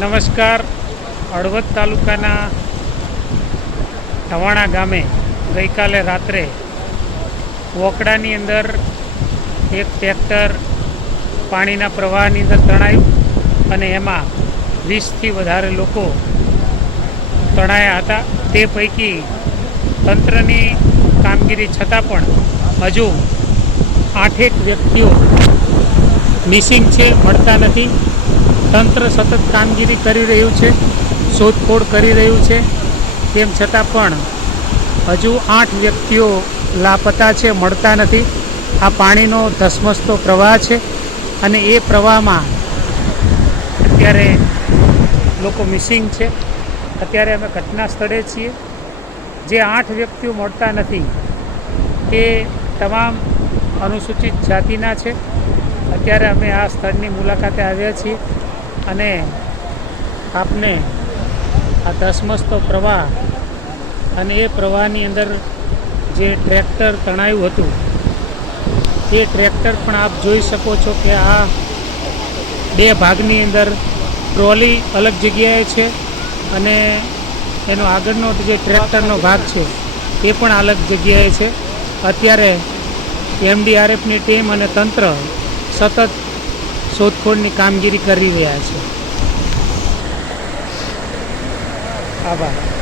નમસ્કાર. હળવદ તાલુકાના ઢવાણા ગામે ગઈકાલે રાત્રે વોકડાની અંદર એક ટ્રેક્ટર પાણીના પ્રવાહની અંદર તણાયું અને એમાં વીસથી વધારે લોકો તણાયા હતા. તે પૈકી તંત્રની કામગીરી છતાં પણ હજુ આઠેક વ્યક્તિઓ મિસિંગ છે, મળતા નથી. તંત્ર સતત કામગીરી કરી રહ્યું છે, શોધખોળ કરી રહ્યું છે. તેમ છતાં પણ હજુ આઠ વ્યક્તિઓ લાપતા છે, મળતા નથી. આ પાણીનો ધસમસતો પ્રવાહ છે અને એ પ્રવાહમાં અત્યારે લોકો મિસિંગ છે. અત્યારે અમે ઘટના સ્થળે છીએ. જે આઠ વ્યક્તિઓ મળતા નથી એ તમામ અનુસૂચિત જાતિના છે. અત્યારે અમે આ સ્થળની મુલાકાતે આવ્યા છીએ. અને આપને આ ધસમસતો પ્રવાહ અને એ પ્રવાહની અંદર જે ટ્રેક્ટર તણાયું હતું, એ ટ્રેક્ટર પણ આપ જોઈ શકો છો કે આ બે ભાગની અંદર ટ્રોલી અલગ જગ્યાએ છે અને એનો આગળનો જે ટ્રેક્ટરનો ભાગ છે, એ પણ અલગ જગ્યાએ છે. અત્યારે એમડીઆરએફની ટીમ અને તંત્ર સતત શોધખોળની કામગીરી કરી રહ્યા છે. આભાર.